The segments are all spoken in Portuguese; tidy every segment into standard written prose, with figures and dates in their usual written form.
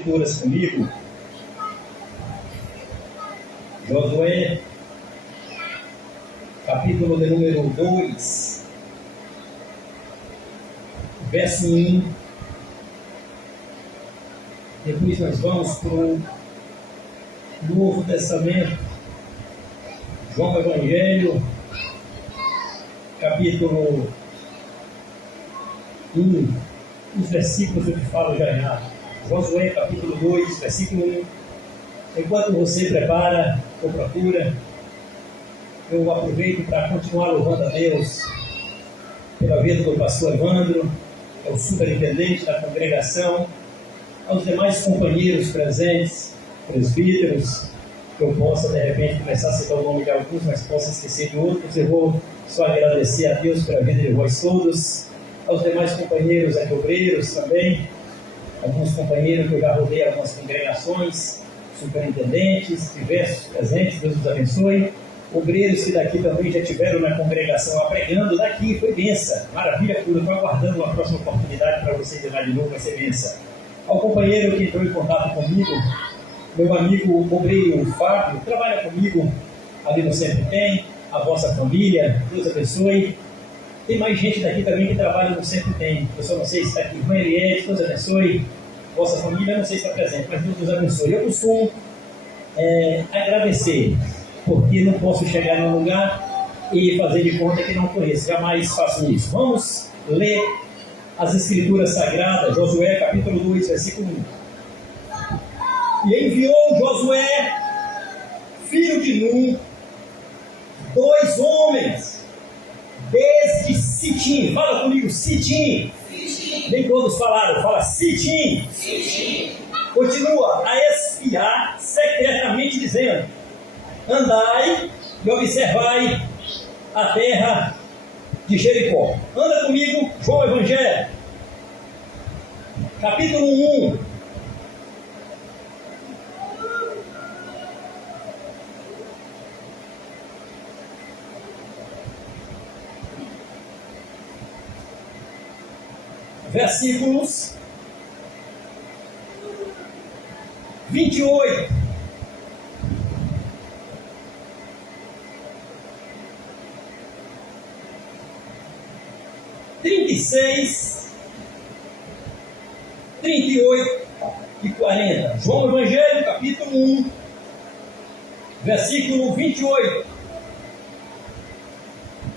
Escrituras comigo. Josué, capítulo de número 2, verso 1. Depois nós vamos para o Novo Testamento, João Evangelho, capítulo 1, os versículos eu te falo já. Josué, capítulo 2, versículo 1. Enquanto você prepara ou procura, eu aproveito para continuar louvando a Deus pela vida do pastor Evandro, é o superintendente da congregação, aos demais companheiros presentes, presbíteros, que eu possa de repente começar a citar o nome de alguns, mas possa esquecer de outros. Eu vou só agradecer a Deus pela vida de vós todos, aos demais companheiros aqui, obreiros também, alguns companheiros que eu já rodei algumas congregações, superintendentes, diversos presentes, Deus os abençoe. Obreiros que daqui também já tiveram na congregação pregando, daqui foi benção, maravilha pura. Estou aguardando uma próxima oportunidade para vocês ir lá de novo, vai ser benção. Ao companheiro que entrou em contato comigo, meu amigo obreiro Fábio, trabalha comigo ali no Sempre Tem, a vossa família, Deus abençoe. Tem mais gente daqui também que trabalha no Sempre Tem, eu só não sei se está aqui, irmã Eliette, Deus abençoe. Vossa família, não sei se está presente, mas Deus nos abençoe. Eu costumo agradecer, porque não posso chegar num lugar e fazer de conta que não conheço, jamais faço isso. Vamos ler as Escrituras Sagradas, Josué capítulo 2, versículo 1. E enviou Josué, filho de Nun, 2 homens, desde Sitim. Fala comigo, Sitim. Nem todos falaram, fala Sitim. Continua a espiar secretamente, dizendo: andai e observai a terra de Jericó. Anda comigo, João Evangelho, capítulo 1. Versículos 28. Trinta e 38 e 40. João Evangelho, capítulo 1, versículo 28.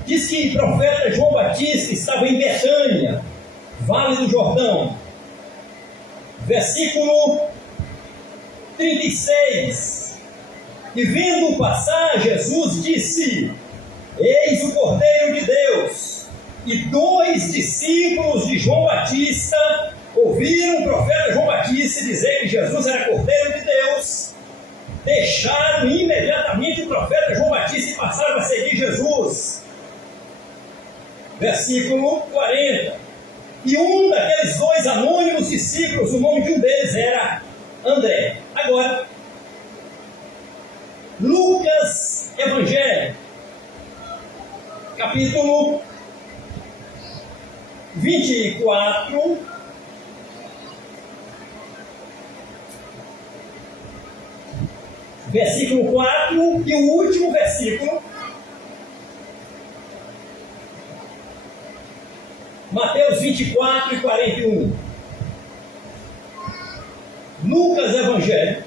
Diz que o profeta João Batista estava em Betânia, Vale do Jordão. Versículo 36. E vendo passar, Jesus disse: eis o Cordeiro de Deus. E 2 discípulos de João Batista ouviram o profeta João Batista dizer que Jesus era Cordeiro de Deus. Deixaram imediatamente o profeta João Batista e passaram a seguir Jesus. Versículo 40. E um daqueles 2 anônimos discípulos, o nome de um deles era André. Agora, Lucas Evangelho, capítulo 24, versículo 4 e o último versículo. Mateus 24 e 41. Lucas Evangelho,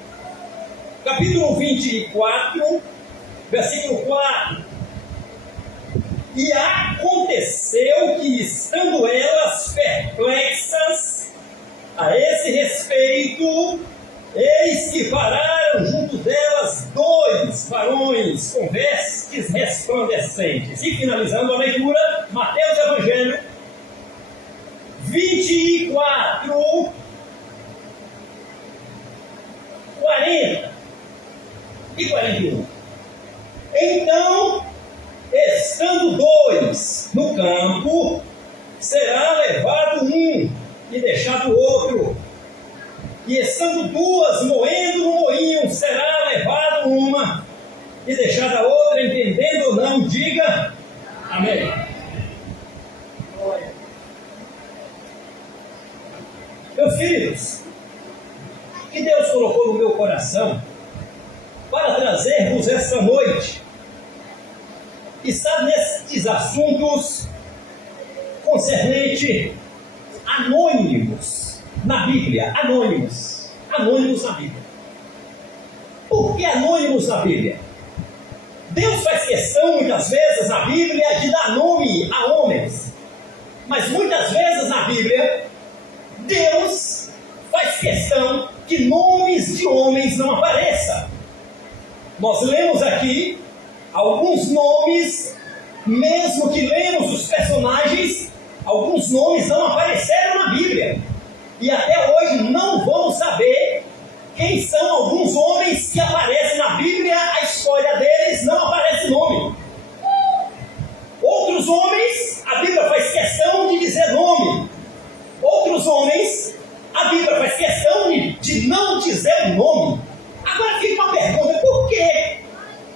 capítulo 24, versículo 4. E aconteceu que, estando elas perplexas a esse respeito, eis que pararam junto delas 2 varões com vestes resplandecentes. E finalizando a leitura, Mateus Evangelho 24, 40 e 41. Então, estando 2 no campo, será levado um e deixado outro. E estando 2 moendo no moinho, será levado uma e deixada a outra. Entendendo ou não, diga amém. Meus queridos, que Deus colocou no meu coração para trazer-vos esta noite está nestes assuntos concernente anônimos na Bíblia. Anônimos na Bíblia. Por que anônimos na Bíblia? Deus faz questão muitas vezes na Bíblia de dar nome a homens, mas muitas vezes na Bíblia Deus faz questão que nomes de homens não apareçam. Nós lemos aqui alguns nomes, mesmo que lemos os personagens, alguns nomes não apareceram na Bíblia. E até hoje não vamos saber quem são alguns homens que aparecem na Bíblia, a história deles não aparece nome. Outros homens, a Bíblia faz questão de dizer nome. Outros homens, a Bíblia faz questão de não dizer o nome. Agora fica uma pergunta, por quê?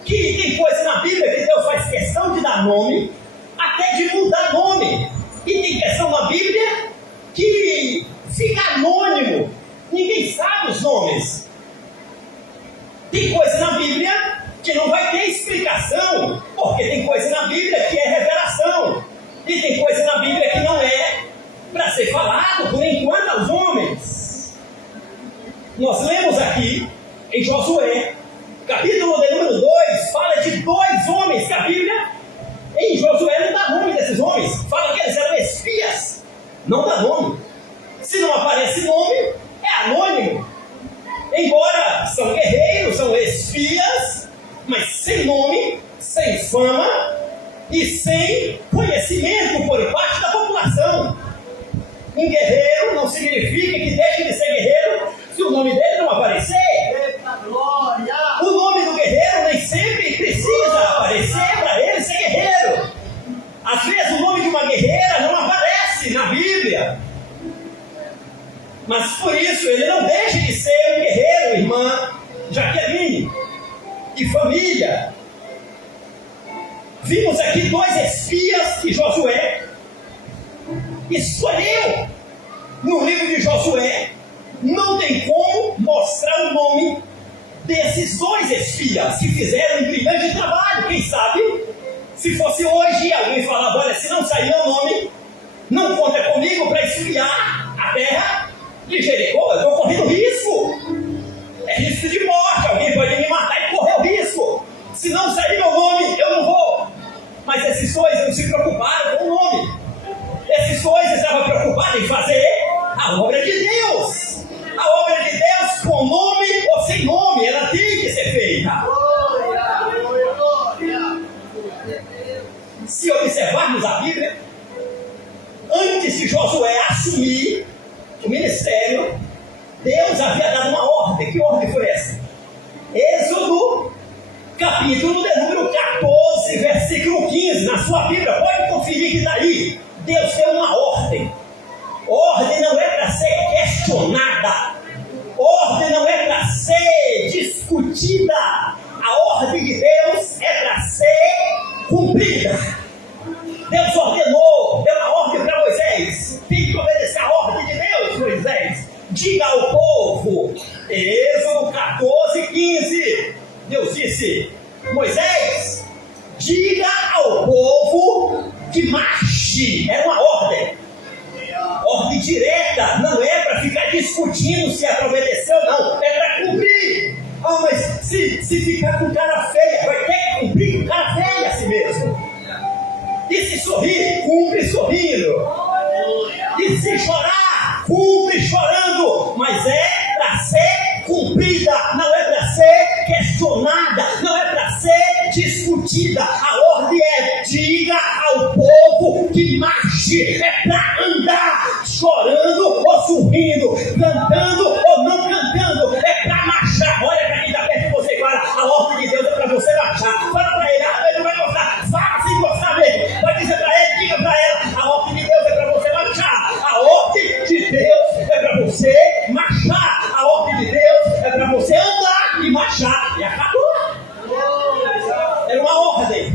Que tem coisa na Bíblia que Deus faz questão de dar nome, até de mudar nome. E tem questão na Bíblia que fica anônimo, ninguém sabe os nomes. Tem coisa na Bíblia que não vai ter explicação, porque tem coisa na Bíblia que é revelação. E tem coisa na Bíblia que não é para ser falado por enquanto aos homens. Nós lemos aqui em Josué, capítulo de número 2, fala de 2 homens que a Bíblia, em Josué não dá nome desses homens, fala que eles eram espias, não dá nome. Se não aparece nome, é anônimo. Embora são guerreiros, são espias, mas sem nome, sem fama e sem conhecimento por parte da população. Um guerreiro não significa que deixe de ser guerreiro se o nome dele não aparecer. Eita glória! O nome do guerreiro nem sempre precisa aparecer para ele ser guerreiro. Às vezes o nome de uma guerreira não aparece na Bíblia. Mas por isso ele não deixa de ser um guerreiro, irmã Jaqueline e família. Vimos aqui 2 espias que Josué escolheu no livro de Josué. Não tem como mostrar o nome desses 2 espias que fizeram um brilhante trabalho. Quem sabe, se fosse hoje, alguém falava, olha, se não sair meu nome, não conta comigo para espiar a terra de Jericó, eu estou correndo risco. É risco de morte, alguém pode me matar e correr o risco. Se não sair meu nome, eu não vou. Mas esses 2 não se preocuparam com o nome. Esses 2 estavam preocupados em fazer a obra de Deus. A obra de Deus com nome ou sem nome, ela tem que ser feita. Se observarmos a Bíblia, antes de Josué assumir o ministério, Deus havia dado uma ordem. Que ordem foi essa? Êxodo, capítulo de número 14, versículo 15. Na sua Bíblia, pode conferir que está aí. Deus deu uma ordem. Ordem não é para ser questionada. Ordem não é para ser discutida. A ordem de Deus é para ser cumprida. Deus ordenou, deu uma ordem para Moisés. Tem que obedecer a ordem de Deus, Moisés. Diga ao povo, Êxodo 14, 15. Deus disse, Moisés, diga ao povo que marche. Era uma ordem. Ordem direta, não é para ficar discutindo se é para obedecer ou não, é para cumprir. Ah, mas se ficar com cara feia, vai ter que cumprir com cara feia assim mesmo. E se sorrir, cumpre sorrindo. E se chorar, cumpre chorando. Mas é para ser cumprida, não é para ser questionada, não é para ser discutida. A ordem é, diga ao povo que marche. É para andar chorando ou sorrindo, cantando ou não cantando. É para marchar. Olha para quem está perto de você e fala, a ordem de Deus é para você marchar. Fala para ele, ele não vai gostar. Fala sem gostar mesmo. Vai dizer para ele, diga para ela, a ordem de Deus é para você marchar. A ordem de Deus é para você marchar. A ordem de Deus é para você andar e marchar. E acabou. Era uma ordem.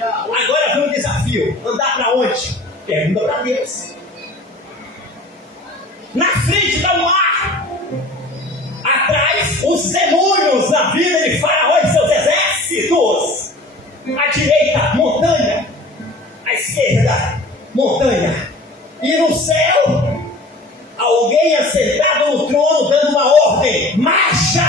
Agora vem um desafio. Andar para onde? Pergunta para Deus. Na frente está o mar. os demônios na vida de Faraó e seus exércitos. À direita, montanha. À esquerda, montanha. E no céu, alguém assentado no trono dando uma ordem: marcha!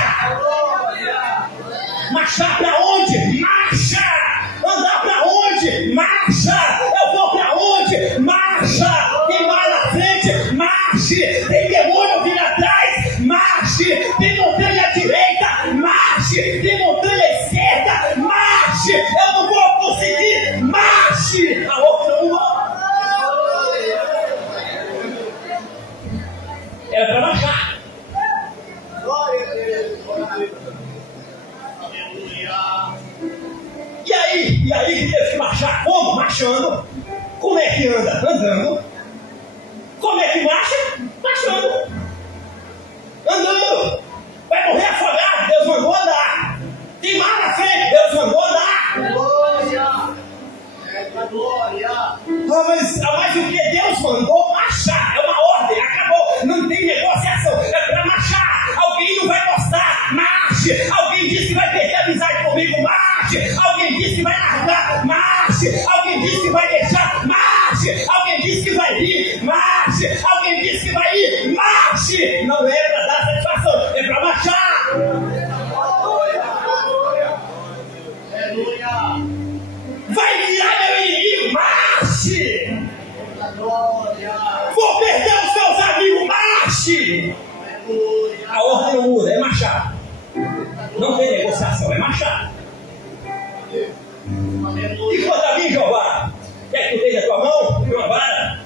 Marchar para onde? Marcha! Andar para onde? Marcha! Eu vou para onde? Marcha! Quem vai na frente? Marche! Tem demônio vindo atrás? Marche! Tem montanha à direita? Marche! Tem montanha à esquerda? Marche! Eu não vou conseguir! Marche! A outra uma. Era para marchar. E aí que teve que marchar? Como? Marchando. Como é que anda? Andando. Como é que marcha? Marchando. Andando. Vai morrer afogado, Deus mandou andar. Tem mar na frente, Deus mandou andar. Glória. Glória. Mas o que Deus mandou? Marchar. É uma ordem, acabou. Não tem negociação. É para marchar. Alguém não vai gostar. Marche. Alguém disse que vai perder a amizade comigo. Marche. Alguém disse que vai largar. Marche. Alguém disse que vai deixar. Marche. Alguém disse que vai ir. Marche. Alguém disse que vai ir. Marche. Não é para dar satisfação. É para marchar. Vai virar meu inimigo. Marche. Vou perder os meus amigos. Marche. A ordem não muda, é marchar. Não tem negociação, é marchar. E quanto a mim, Jeová, quer que tu tenha a tua mão e uma vara?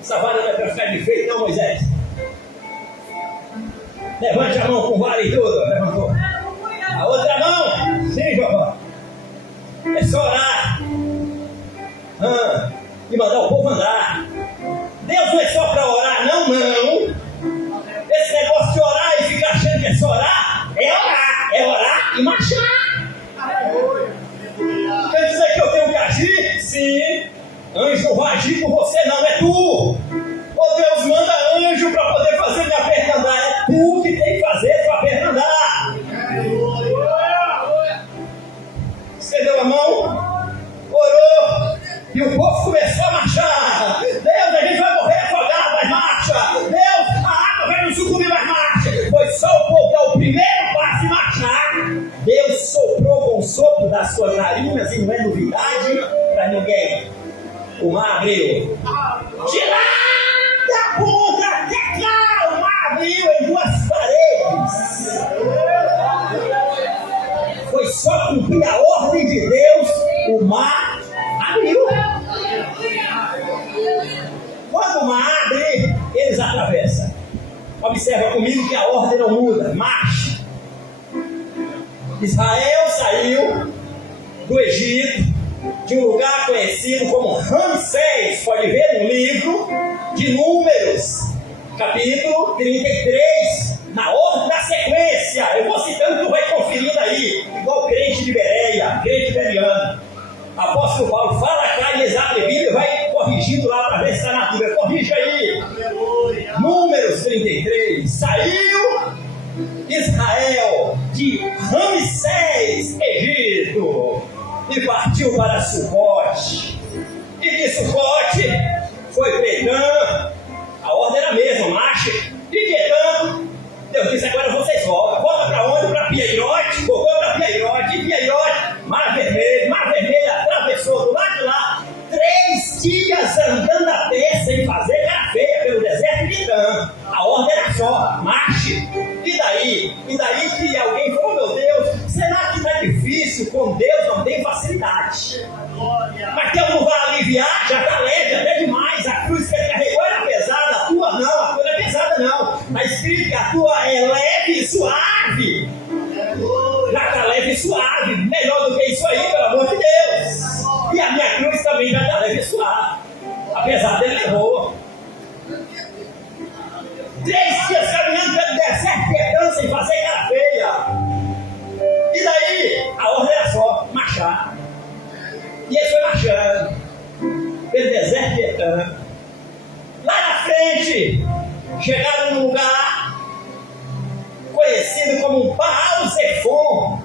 Essa vara não é para ficar de feito, não, Moisés. Levante a mão com vara e tudo. Levantou. A outra mão, sim, Jeová. É só orar. E mandar o povo andar. Deus não é só para orar, não. Esse negócio de orar e ficar achando que é só orar, é orar e marchar. Quer dizer que eu tenho que agir? Sim. Anjo vai agir por você, não é tu. Ou Deus manda anjo para poder fazer minha perna andar. É tu que tem que fazer sua perna andar. Estendeu a mão, orou, e o povo começou a marchar. Deus, a gente vai morrer afogado, mas marcha. Deus, a água vai nos sucumbir, mas marcha. Foi só o povo dar o primeiro passo e marchar. Deus soprou com o sopro das suas narinas, e não é novidade para ninguém. O mar abriu. De lá da ponta até cá, o mar abriu em duas paredes. Foi só cumprir a ordem de Deus, o mar abriu. Quando o mar abre, eles atravessam. Observa comigo que a ordem não muda. Marche. Israel saiu do Egito, de um lugar conhecido como Ramsés. Pode ver no livro de Números, capítulo 33, na ordem da sequência. Eu vou citando, tu vai conferindo aí, igual crente de Bereia, crente beriano. Apóstolo Paulo fala cá e eles abrem a Bíblia e vai corrigindo lá para ver se está na Bíblia. Corrige aí. Números 33. Saiu Israel de Ramsés, Egito, e partiu para Sucote. E de Sucote foi para Etã. A ordem era a mesma, marcha. E de Etã, Deus disse: agora vocês voltam. Volta para onde? Para Piairote. Voltou para Piairote. E Piairote, Mar Vermelho. Mar Vermelho atravessou do lado de lá. 3 dias andando a pé sem fazer cara feia pelo deserto de Etã. A ordem era só: marche. E daí que alguém falou: meu Deus, será que está difícil? Com Deus não tem facilidade. Mas Deus não vai aliviar, já está leve até demais. A cruz que ele carregou era pesada, a tua não, a tua não é pesada não. Está escrito que a tua é leve e suave. Já está leve e suave, melhor do que isso aí, pelo amor de Deus. E a minha cruz também já está leve e suave, apesar dele levou. 3 dias caminhando pelo deserto, perdendo sem fazer cara feia. E daí, a ordem era só marchar. E eles foram marchando pelo deserto de Etã. Lá na frente, chegaram num lugar conhecido conhecido como Baal-Zephon.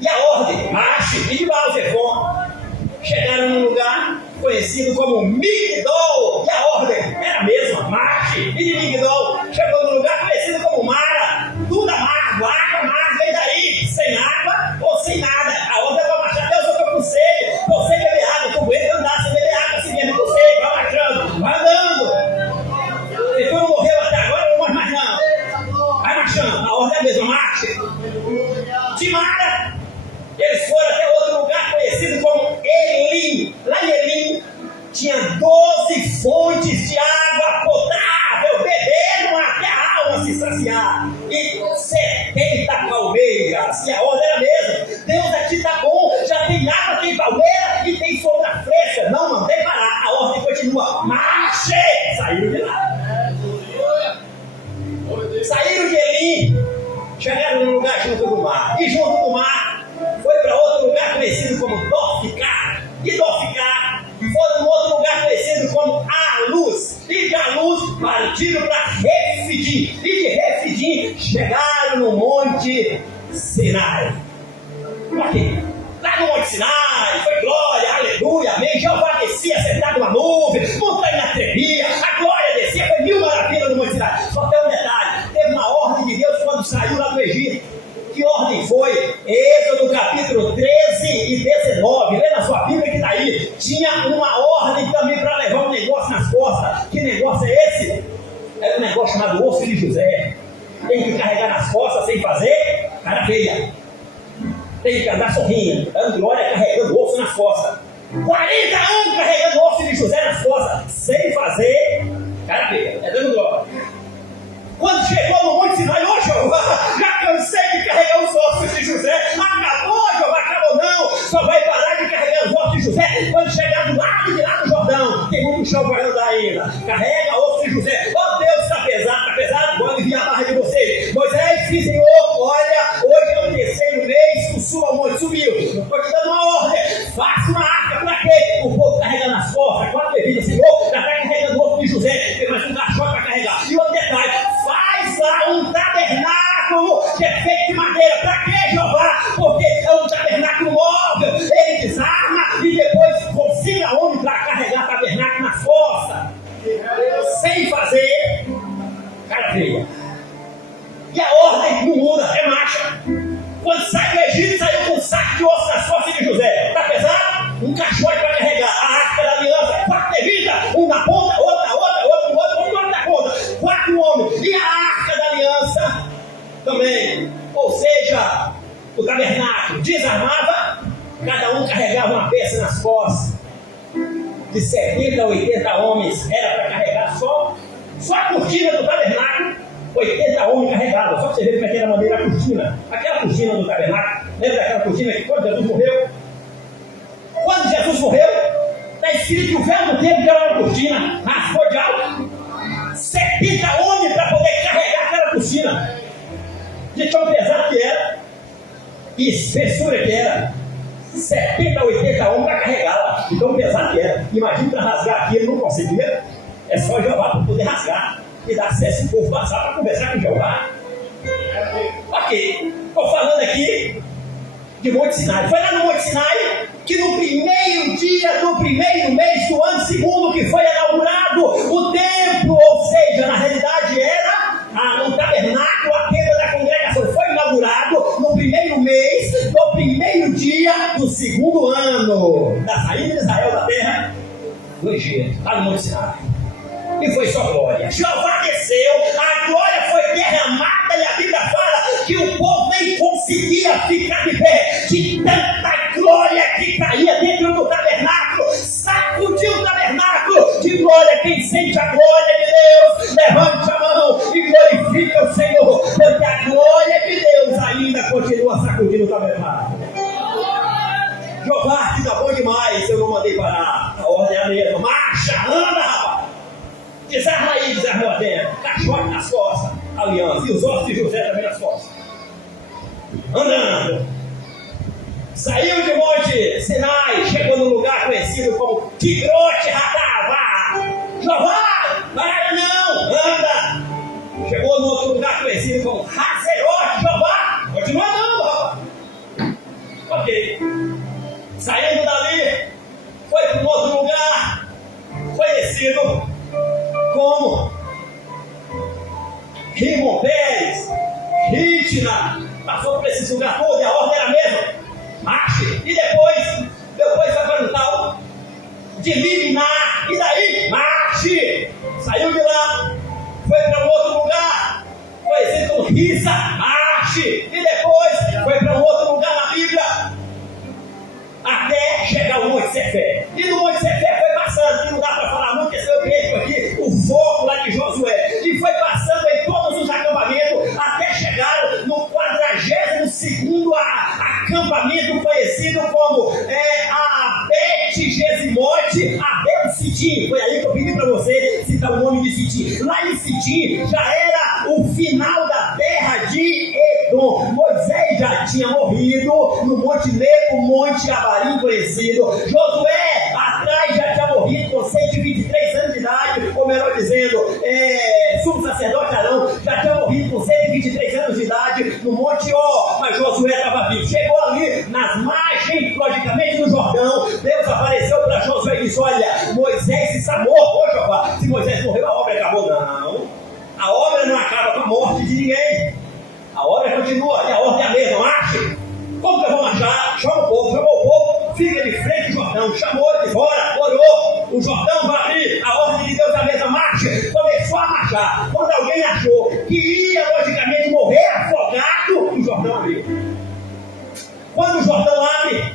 E a ordem, marche, e de Baal-Zephon. Chegaram num lugar conhecido como Migdol. E a ordem era a mesma, marche, e de Migdol. Chegou num lugar conhecido como Mara. Tudo amargo, água amarga, e daí? Sem água ou sem nada. A ordem é para marchar. Deus, eu estou com sede. Estou sem beber água. Estou aguentando andar sem beber água, assim mesmo, com sede. Vai marchando, vai andando. Se tu não morreu até agora, não morre mais não. Vai marchando, a ordem é a mesma, marche. De Mara, eles foram até outro lugar conhecido como Elim. Lá em Elim tinha 12 fontes de água potável, bebendo até a alma se saciar, e 70 palmeiras. E a ordem era a mesma. Deus aqui está bom, já tem água, tem palmeira e tem sombra fresca. Não mandei parar, a ordem continua. Marche! Saíram de lá. Saíram de Elim, chegaram num lugar junto do mar. E junto do mar foi para outro lugar conhecido como Dofcar. E Dofcar foram num outro lugar conhecido como Aluz. E de Aluz partiram para Refidim. E de Refidim chegaram no Monte Sinai. Aqui, lá no Monte Sinai, foi glória, aleluia, amém. Jeová descia sentado numa nuvem, montanha tremia, a glória descia, foi mil maravilhas no Monte Sinai. Só tem um detalhe, teve uma ordem de Deus quando saiu lá do Egito. Que ordem foi? Êxodo capítulo 13 e 19. Lê na sua Bíblia que está aí. Tinha uma ordem também para levar um negócio nas costas. Que negócio é esse? Era um negócio chamado osso de José. Tem que carregar nas costas sem fazer cara feia. Tem que andar sorrindo, dando glória, carregando osso nas costas. 40 anos carregando osso de José nas costas, sem fazer cara feia. É dando glória. Quando chegou no Monte Sinai, ô Jeová, já cansei de carregar os ossos de José. Acabou, Jeová, acabou não. Só vai parar de carregar os ossos de José quando chegar do lado de lá do Jordão. Tem muito chão para andar ainda. Carrega ossos de José. Oh Deus, está pesado, vou aliviar a barra de vocês. Moisés, sim Senhor, olha, hoje é o terceiro mês, o sul ao monte subiu. Estou te dando uma ordem. Faça uma arca para quê? O povo carrega nas costas. 4 bebidas, Senhor, já está carregando o osso de José. Tem mais um caixote para carregar. E outro detalhe, faz lá um tabernáculo que é feito de madeira. Para quê, Jeová? Porque é um tabernáculo móvel. Ele desarma e depois consiga homem para carregar tabernáculo nas costas. Sem fazer cara feia. E a ordem não muda, é marcha. Quando sai do Egito, saiu com um saco de osso nas costas de José. Está pesado? Um caixote para carregar. A arca da aliança, 4 bebidas, um na ponta, outro na ponta. 4 homens. E a arca da aliança também. Ou seja, o tabernáculo desarmava, cada um carregava uma peça nas costas. De 70 a 80 homens era para carregar só a cortina do tabernáculo. 80 homens carregados, só para você ver como é que era a maneira a cortina. Aquela cortina do tabernáculo, lembra daquela cortina que quando Jesus morreu? Quando Jesus morreu, está escrito que o véu do templo era uma cortina, rasgou de alto. 70 homens para poder carregar aquela cortina. De tão pesado que era, e espessura que era. 70 a 80 homens para carregá-la, de tão pesado que era. Imagina para rasgar aqui, ele não conseguia. É só Jeová para poder rasgar e dar acesso ao povo passar para conversar com Jeová. Ok, estou falando aqui de Monte Sinai. Foi lá no Monte Sinai que no primeiro dia do primeiro mês do ano segundo que foi inaugurado o templo, ou seja, na realidade era um tabernáculo, a tenda da congregação, foi inaugurado no primeiro mês do primeiro dia do segundo ano da saída de Israel da terra do Egito, lá no Monte Sinai. E foi só glória. Jeová desceu, a glória foi derramada e a Bíblia fala que o povo nem conseguia ficar de pé de tanta glória que caía dentro do tabernáculo. Sacudiu o tabernáculo de glória. Quem sente a glória de Deus, levante a mão e glorifique o Senhor, porque a glória de Deus ainda continua sacudindo o tabernáculo. Jeová, que tá bom demais, eu não mandei parar. A ordem é a mesma. Marcha, anda, rapaz. Desarma aí, desarma lá dentro. Caixote nas costas, aliança. E os ossos de José também nas costas. Andando. Saiu de Monte Sinai, chegou num lugar conhecido como Kibrote Hatavá. Jeová, para não, anda. chegou num outro lugar conhecido como Hazerote Jeová. Continua andando, rapaz. Ok. Saindo dali, foi para um outro lugar conhecido como Rimon Pérez, Ritna. Passou por esse lugar todo e a ordem era a mesma. Marche. E depois vai para um tal de Libnar. E daí? Marche. Saiu de lá, foi para um outro lugar conhecido como Rissa. Marche. E depois foi para um outro lugar na Bíblia, até chegar ao Monte Cefé. E no Monte Cefé foi passando, que não dá para falar muito, porque eu vejo aqui o foco lá de Josué. E foi passando em todos os acampamentos, até chegar no 42º acampamento conhecido como a Bet-Gesimote, a Bet-Sitim. Foi aí que eu pedi para você citar o nome de Sitim. Lá em Sitim já era o final da terra de Edom. Moisés já tinha morrido no Monte Nebo, Monte Abarim conhecido. Josué atrás já tinha morrido com 123 anos de idade, ou melhor dizendo, sumo sacerdote Arão já tinha morrido com 123 anos de idade no Monte Ó, mas Josué estava vivo. Chegou ali nas margens, logicamente no Jordão. Deus apareceu para Josué e disse: olha, Moisés está morto. Ô Jeová, se Moisés morreu, a obra acabou. Não, a obra não acaba com a morte de ninguém. A obra continua, e a ordem é a mesma. Marche. Como que eu vou marchar? Chama o povo, chamou o povo, fica de frente ao Jordão, chamou ele fora, orou, o Jordão vai abrir, a ordem de Deus é a mesma. Marcha. Começou a marchar. Quando alguém achou que ia logicamente morrer afogado, o Jordão abriu. Quando o Jordão abre,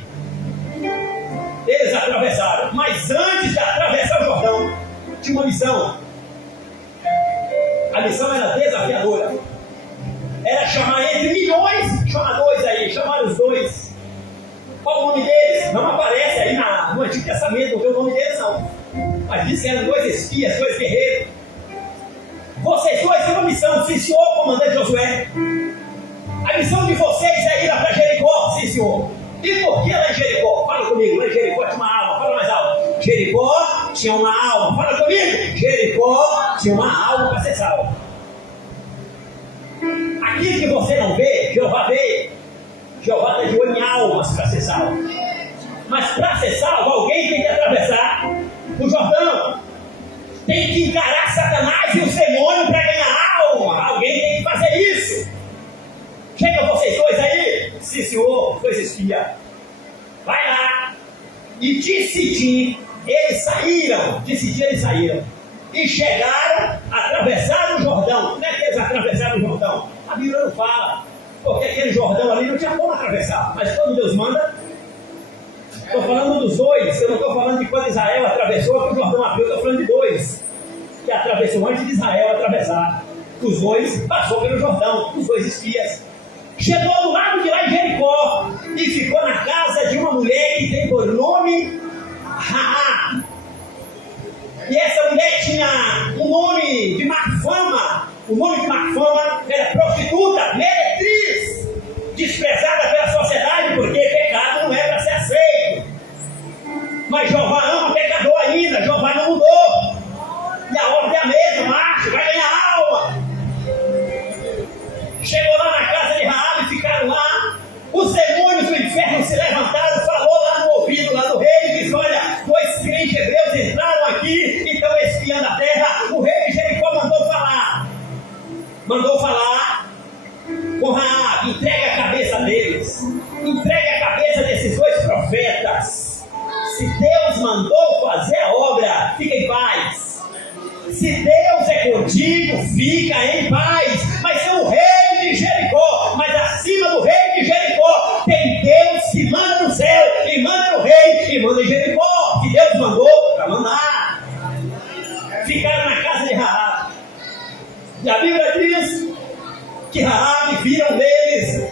eles atravessaram. Mas antes de atravessar o Jordão, tinha uma missão. A missão era desafiadora. Era chamar entre milhões, chama dois aí, chamaram os dois. Qual o nome deles? Não aparece aí no Antigo Testamento, não tem o nome deles não. Mas diz que eram dois espias, dois guerreiros. Vocês dois têm uma missão, sim senhor, comandante Josué. A missão de vocês é ir lá para Jericó, sim senhor. E por que lá em Jericó? Fala comigo, lá em Jericó tinha uma alma, fala mais alto. Jericó tinha uma alma, fala comigo. Jericó tinha uma alma para ser salvo. Aquilo que você não vê, Jeová vê. Jeová está de olho em almas para ser salvo. Mas para ser salvo, alguém tem que atravessar o Jordão. Tem que encarar Satanás e os demônios para ganhar alma. Alguém tem que fazer isso. Chega vocês dois aí. Sim, senhor, dois espias. Vai lá. E de Sitim, eles saíram. E chegaram, atravessaram o Jordão. Como é que eles atravessaram o Jordão? A Bíblia não fala. Porque aquele Jordão ali não tinha como atravessar. Mas quando Deus manda, estou falando dos dois. Eu não estou falando de quando Israel atravessou, que o Jordão abriu. Estou falando de dois que atravessou antes de Israel atravessar. Os dois passou pelo Jordão, os dois espias. Chegou do lado de lá em Jericó e ficou na casa de uma mulher que tem por nome Raá. E essa mulher tinha um nome de má fama. O nome de má fama era prostituta, meretriz, desprezada pela sociedade, porque pecado não é para ser aceito. Mas Jeová ama pecador ainda, Jeová não mudou. E a ordem é a mesma, marcha, vai ganhar alma. Chegou lá na casa de Raabe e ficaram lá. Os demônios do inferno se levantaram, falou lá no ouvido lá do rei, e disse: olha, dois crentes hebreus entraram aqui e estão espiando a terra. O rei de Jericó mandou falar com Raabe: entrega a cabeça deles, entrega a cabeça desses dois profetas. Se Deus mandou fazer a obra, fica em paz. Se Deus é contigo, fica em paz. Mas é o rei de Jericó. Mas acima do rei de Jericó tem Deus que manda no céu, e manda no rei, e manda em Jericó, que Deus mandou para mandar. Ficaram na casa de Raabe. E a Bíblia diz que Raabe viram neles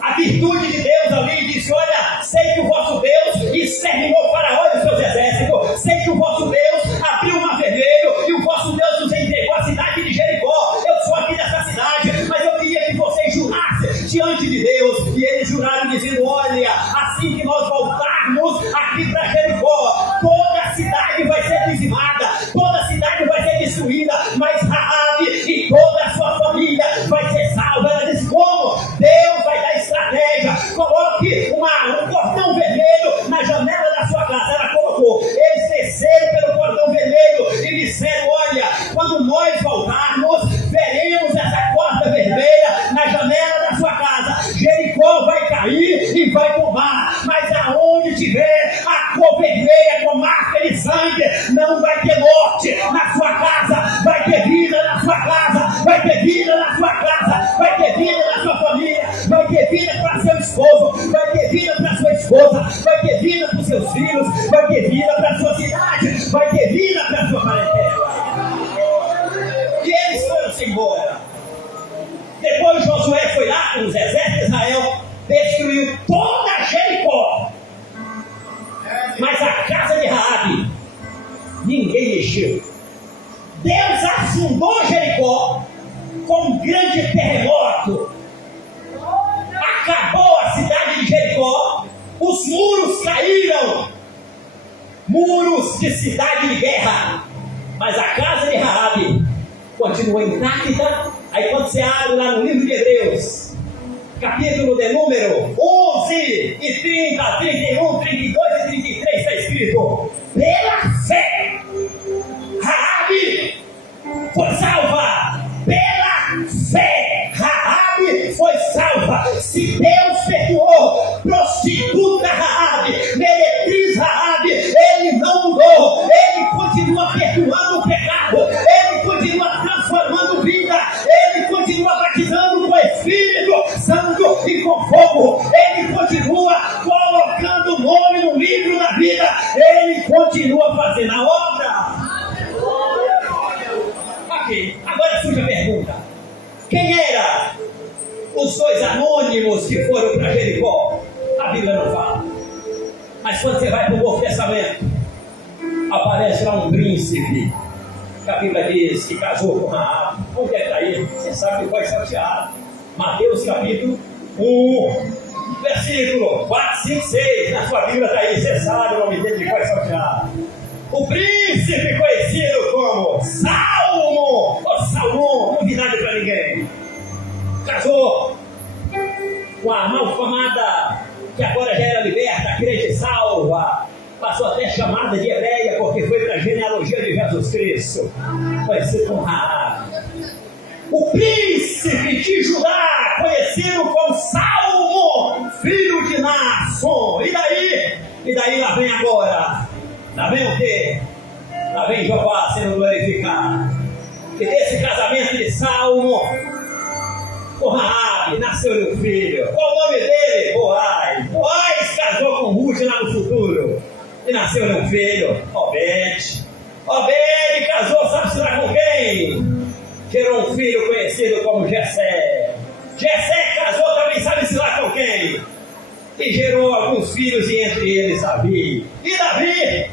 a virtude de Deus ali e disse: olha, sei que o vosso Deus exterminou Faraó e os seus exércitos. Sei que o vosso Deus abriu o mar vermelho e o vosso Deus nos entregou a cidade de Jericó. Eu sou aqui dessa cidade, mas eu queria que vocês jurassem diante de Deus. E eles juraram dizendo: olha, assim que nós voltarmos aqui para Jericó, toda a cidade vai ser dizimada, toda a cidade vai ser destruída, mas Raabe e toda a sua na janela da sua casa. Jericó vai cair e vai tombar, mas aonde tiver a cor vermelha com marca de sangue, não vai ter morte na sua casa, vai ter vida na sua casa, vai ter vida na sua casa, vai ter vida na sua família, vai ter vida para seu esposo, vai ter vida para sua esposa, vai ter vida para os seus filhos, vai ter vida para sua cidade, vai ter vida para sua parentela. E eles foram-se embora. Depois Josué foi lá com os exércitos de Israel, destruiu toda Jericó, mas a casa de Raabe ninguém mexeu. Deus afundou Jericó com um grande terremoto, acabou a cidade de Jericó, os muros caíram, muros de cidade de guerra, mas a casa de Raabe continuou intacta. Aí quando você abre lá no livro de Hebreus, capítulo de número 11 e 30, 31, 32 e 33, está escrito: pela fé Raabe foi salva, pela fé Raabe foi salva. Se Deus perdoou prostituta Raabe, meretriz Raabe, Ele não mudou, Ele continua perdoando o pecado, Ele continua transformando vida, Ele continua batizando com Espírito Santo e com fogo, Ele continua colocando o nome no livro da vida, Ele continua fazendo a obra. Ok, agora surge a pergunta: quem eram os dois anônimos que foram para Jericó? A Bíblia não fala, mas quando você vai para o Novo Testamento, aparece lá um príncipe, que a Bíblia diz que casou com Raabe. Onde é que está ele? Você sabe que foi salteado. Mateus capítulo 1, versículo 4, 5, 6, na sua Bíblia está aí, você sabe o nome dele que foi salteado. O príncipe conhecido como Salmo, ou Salmão, novidade para ninguém, casou com a malfamada, que agora já era liberta, crente salva, passou até chamada de Hebreia, porque foi para a genealogia de Jesus Cristo, conhecido como Raabe. O príncipe de Judá, conhecido como Salmo, filho de Naasson. E daí lá vem agora, lá vem o quê? Lá vem Jeová sendo glorificado. E desse casamento de Salmo com Raabe nasceu um filho. Qual o nome dele? Boaz. Boaz casou com Ruth lá no futuro e nasceu um filho, Obed. Obed casou, sabe-se lá com quem? Gerou um filho conhecido como Jessé. Jessé casou também, sabe-se lá com quem? E gerou alguns filhos, e entre eles Davi. E Davi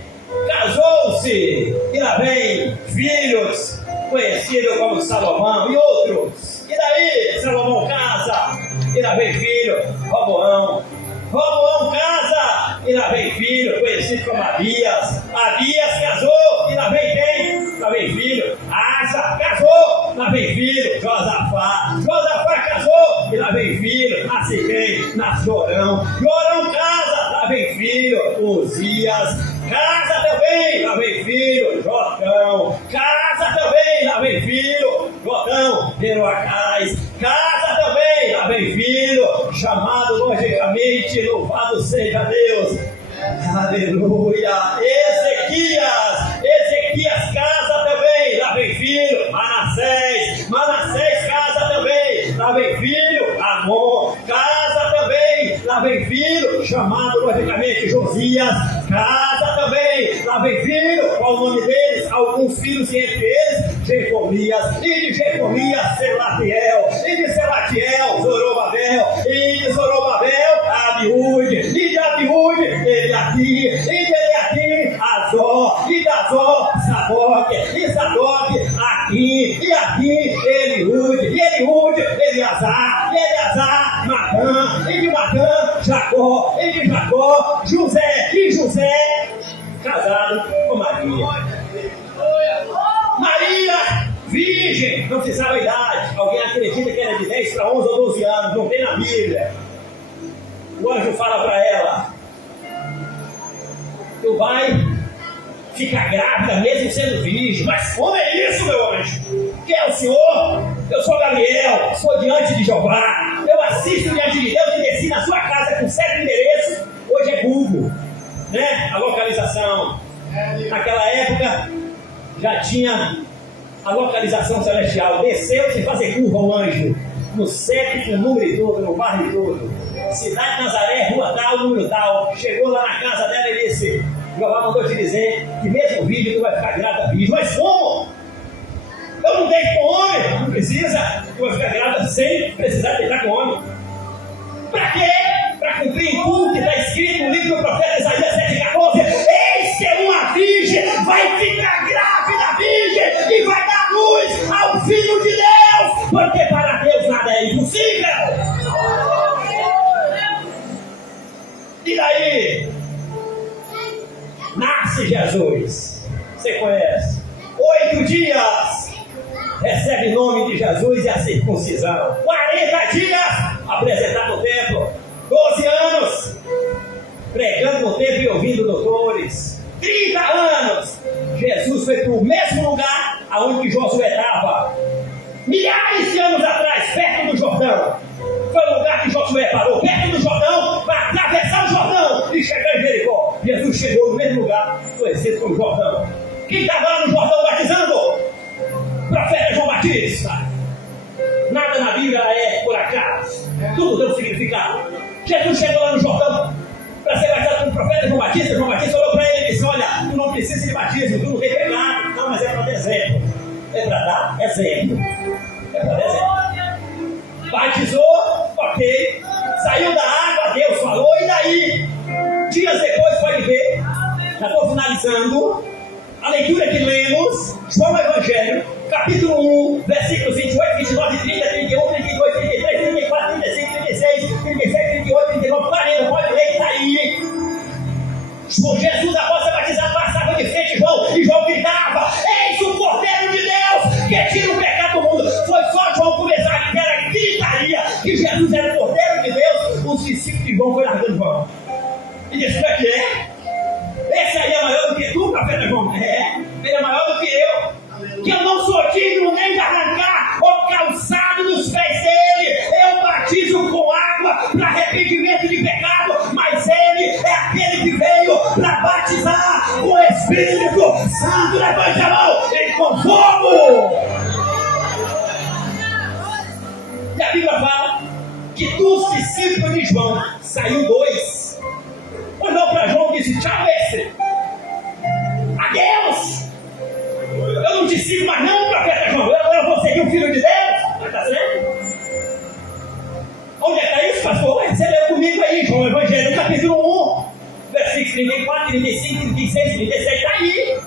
casou-se, e lá vem filhos conhecidos como Salomão e outros. E daí Salomão casa, e lá vem filho, Roboão. Roboão casa, e lá vem filho, conhecido como Abias. Abias casou, e lá vem quem? Lá vem filho. Asa casou, lá vem filho, Josafá. Josafá casou, e lá vem filho. Nasce quem? Nasce Jorão. Jorão casa, lá vem filho, Uzias. Casa também, lá vem filho, Jotão. Casa também, lá vem filho, Jotão, Jeroacás. Casa também, lá vem filho, chamado logicamente, louvado seja Deus. Aleluia. Ezequias casa também, lá vem filho, Manassés. Manassés casa também, lá vem filho, Amon. Casa também, lá vem filho, chamado logicamente Josias. Casa também, lá vem filho, qual o nome deles? Alguns filhos, e entre eles Jeconias, e de Jeconias Selatiel, e de Selatiel Zorobabel, e de Zorobabel Abiúde, e de Abiúde Eliaquim, e de Eliaquim Azor, e de Azor Sadoc, e Sadoc Aquim, e Aquim Eliúde, e Eliúde Eleazar, e Eleazar Matã, e de Matã Jacó, e de Jacó José, e José casado com Maria. Maria, virgem, não se sabe a idade. Alguém acredita que era de 10 para 11 ou 12 anos, não tem na Bíblia. O anjo fala para ela: tu vai ficar grávida mesmo sendo virgem. Mas como é isso, meu anjo? Quem é o senhor? Eu sou Gabriel, sou diante de Jeová. Eu assisto diante de Deus e desci na sua casa com certo endereço. Hoje é Google, né? A localização. Naquela época já tinha a localização celestial. Desceu sem fazer curva o anjo. No CEP, no número e todo, no bairro e todo. Cidade de Nazaré, rua tal, número tal. Chegou lá na casa dela e disse: Jeová mandou te dizer que mesmo vídeo tu vai ficar grávida vídeo. Mas como? Eu não deito com homem. Não precisa. Tu vai ficar grávida sem precisar deitar com homem. Para quê? Para cumprir tudo que está escrito no livro do profeta Isaías 7,14. Eis que uma virgem vai ficar grávida virgem e vai dar luz ao Filho de Deus. Porque para Deus nada é impossível. E daí? Nasce Jesus. Você conhece? 8 dias. Recebe o nome de Jesus e a circuncisão. 40 dias. Apresentado no templo. 12 anos. Pregando no templo e ouvindo doutores. 30 anos. Jesus foi para o mesmo lugar aonde Josué estava. Milhares de anos atrás, perto do Jordão. Foi o lugar que Josué parou, perto do Jordão, para atravessar o Jordão e chegar em Jericó. Jesus chegou no mesmo lugar, conhecido como Jordão. Quem estava lá no Jordão batizando? O profeta João Batista. Nada na Bíblia é por acaso. Tudo tem um significado. Jesus chegou lá no Jordão para ser batizado como profeta João Batista. João Batista olhou para ele e disse: olha, tu não precisa de batismo, tu não tem pecado. Não, mas é para dar exemplo. É para dar exemplo. É para dar exemplo. Batizou, ok. Saiu da água, Deus falou, e daí? Dias depois, pode ver. Já estou finalizando. A leitura que lemos, João Evangelho, capítulo 1, versículos 28, 29, 30, 31, 32, 33, 34, 35, 36, 37, 38, 39, 40. Pode ler, está aí. Jesus, após ser batizado, passava de frente João, e João gritava: eis o Cordeiro de Deus que tira o pecado do mundo. Foi só João começar a gritaria que Jesus era o Cordeiro de Deus. Os discípulos de João foram largando João e disse: o que é? Esse aí é maior do que tu, profeta João? É, ele é maior do que eu. Que eu não sou digno nem de arrancar o calçado dos pés dele. Eu batizo com água para arrependimento de pecado, mas ele é aquele que veio para batizar com o Espírito Santo. Levante a mão e com fogo. E a Bíblia fala que dos discípulos de João saiu 2. Olhou para João e disse: tchau, esse. Adeus. Eu não te sigo mais não, profeta João. Eu vou seguir o Filho de Deus. Está certo? Onde é que está isso, pastor? Você leu comigo aí, João Evangelho, capítulo 1, versículos 34, 35, 36, 37. Está aí.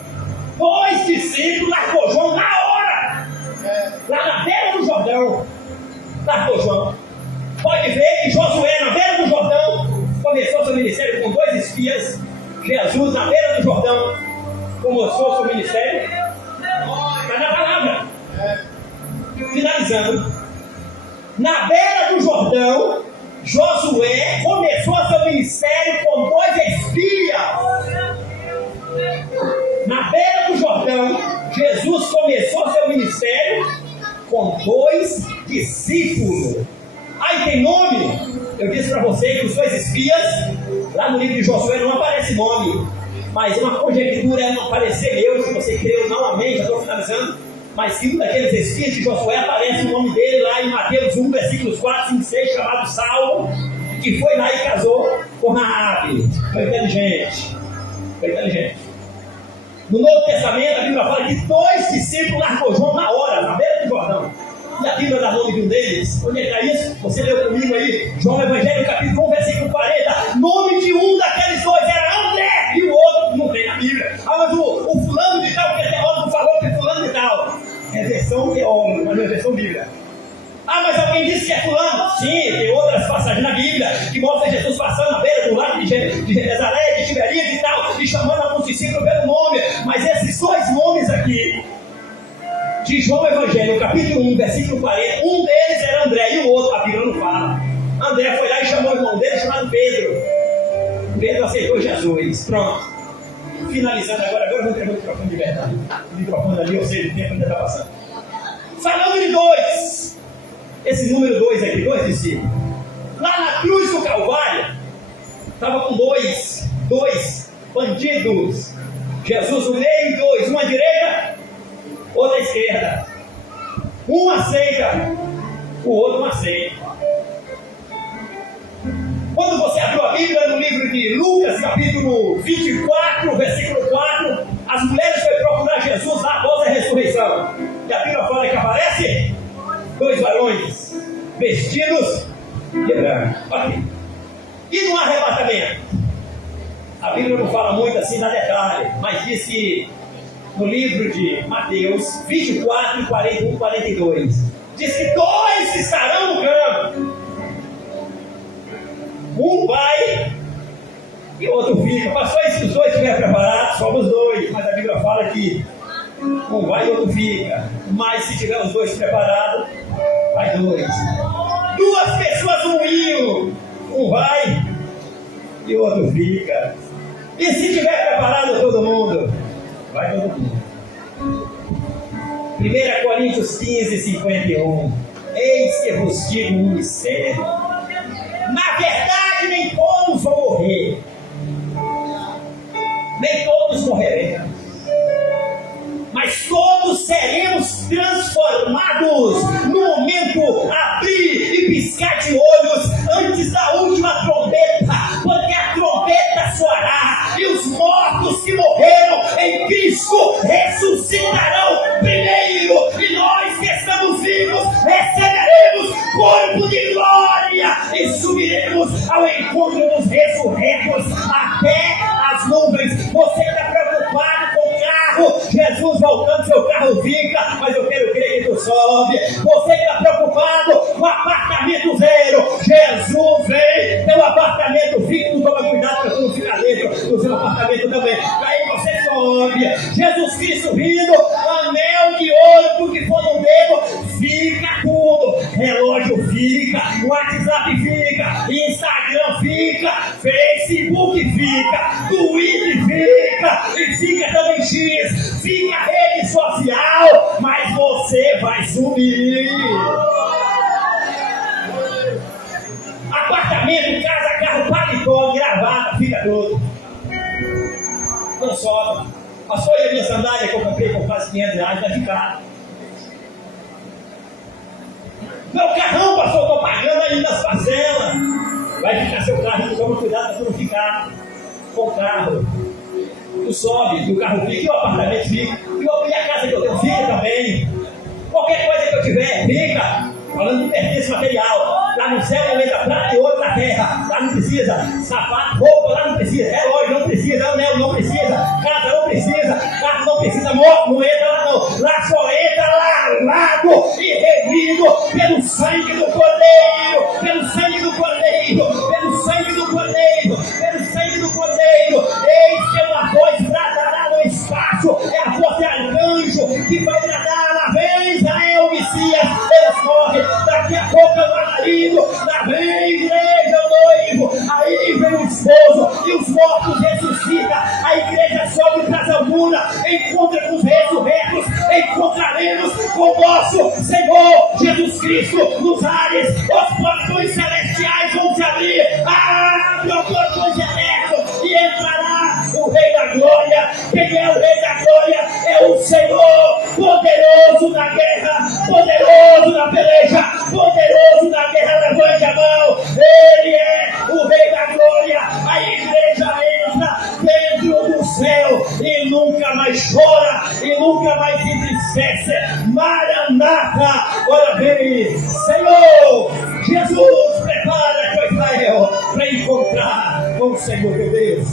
2 discípulos largou João na hora. Lá na beira do Jordão. Largou João. Pode ver que Josué, na beira do Jordão, começou seu ministério com 2 espias. Jesus, na beira do Jordão, começou seu ministério. Está na palavra. Finalizando. Na beira do Jordão, Josué começou seu ministério com 2 espias. Na beira do Jordão, Jesus começou seu ministério com 2 discípulos. Aí tem nome. Eu disse para você que os 2 espias, lá no livro de Josué não aparece nome, mas uma conjectura é não aparecer eu, se você creu não, amém, já estou finalizando. Mas que um daqueles espias de Josué aparece o nome dele lá em Mateus 1, versículos 4, 5, 6, chamado Saulo, que foi lá e casou com Raabe. Foi inteligente. Foi inteligente. No Novo Testamento, a Bíblia fala que 2 discípulos largou João na hora, na beira do Jordão. E a Bíblia dá nome de um deles. Onde é que está isso? Você leu comigo aí, João Evangelho, capítulo 1, versículo 40. Nome de um daqueles 2 era André, e o outro não tem na Bíblia. Ah, mas o fulano de tal, que é teólogo, falou que é fulano de tal. É versão teólogo, mas não é versão Bíblia. Ah, mas alguém disse que é fulano? Sim, tem outras passagens na Bíblia que mostram Jesus passando na beira do lago de Genezaré, de Tiberíades e tal, e chamando alguns discípulos pelo nome. Mas esses 2 nomes aqui, de João Evangelho, capítulo 1, versículo 40, um deles era André e o outro, a Bíblia não fala. André foi lá e chamou o irmão dele, chamado Pedro. Pedro aceitou Jesus. Pronto. Finalizando agora eu vou entregar o microfone de verdade. O microfone ali, ou seja, o tempo ainda está passando. falando de dois. Esse número 2 aqui, 2 discípulos. Lá na cruz do Calvário, estava com dois bandidos. Jesus no meio e dois, um à direita, outro à esquerda. Um aceita, o outro não aceita. Quando você abriu a Bíblia no livro de Lucas, capítulo 24, versículo 4, as mulheres foram procurar Jesus lá após a ressurreição. E a Bíblia fala que aparece 2 varões vestidos de branco. Ok. E no arrebatamento? A Bíblia não fala muito assim na detalhe, mas diz que no livro de Mateus 24, 41, 42, diz que 2 estarão no campo. Um vai e o outro fica. Pastor, e se os 2 estiverem preparados, somos 2. Mas a Bíblia fala que um vai e o outro fica. Mas se tiver os 2 preparados, vai 2. 2 pessoas no rio. Um vai e o outro fica. E se estiver preparado todo mundo, vai todo mundo. 1 Coríntios 15, 51. Eis que vos digo um mistério. Na verdade, nem todos vão morrer. Nem todos morreremos. Mas todos seremos transformados no momento abrir e piscar de olhos antes da última trombeta, porque a trombeta soará e os mortos que morreram em Cristo ressuscitarão primeiro, e nós que estamos vivos receberemos corpo de glória e subiremos ao encontro dos ressurretos até as nuvens. Você está preocupado com o carro? Jesus voltando, seu carro fica, mas eu quero crer que tu sobe. Você está preocupado com o apartamento zero? Jesus vem, teu apartamento fica, tu toma cuidado para tu não ficar dentro do seu apartamento também. Aí você sobe. Jesus Cristo vindo, anel de ouro, tudo que for no dedo, fica tudo. Relógio fica, WhatsApp fica, Instagram fica, Facebook fica, Twitter fica, e fica também X, fica rede social, mas você vai sumir. Apartamento, casa, carro, paletó, gravata, fica tudo. Não sobe. Passou aí a minha sandália que eu comprei por quase R$500, vai ficar. Meu carrão, pastor, eu estou pagando aí nas parcelas. Vai ficar seu carro, tu toma cuidado para tu não ficar com o carro. Tu sobe, o carro fica, e o apartamento fica, e a casa que eu tenho fica também. Qualquer coisa que eu tiver, fica. Falando de pertence material. Lá no céu é letra prata e outro na terra. Lá não precisa. Sapato, roupa, lá não precisa. Relógio não precisa. Anel não precisa. Casa não precisa. Carro não precisa. Moto não entra lá não. Lá só entra lavado e remido pelo sangue do Cordeiro. Pelo sangue do Cordeiro. Pelo sangue do Cordeiro. Pelo sangue do Cordeiro. Eis que uma voz bradará no espaço. É a voz de arcanjo que vai bradar. Lá vem Israel, Messias. Eles correm. Daqui a pouco é o marido. Lá vem igreja, o noivo. Aí vem o esposo. E os mortos ressuscitam. A igreja sobe para as alturas. Encontra com os ressurretos. Encontraremos com o nosso Senhor Jesus Cristo nos ares. Os portões celestiais vão se abrir. Abre os portões eternos e entrará o Rei da Glória. Quem é o Rei da Glória? É o Senhor, poderoso na guerra, poderoso na peleja, poderoso na guerra. Levante a mão. Ele é o Rei da Glória. A igreja entra dentro do céu e nunca mais chora e nunca mais se entristece. Maranata, ora vem, Senhor Jesus, prepara-te, Israel, para encontrar com o Senhor teu Deus.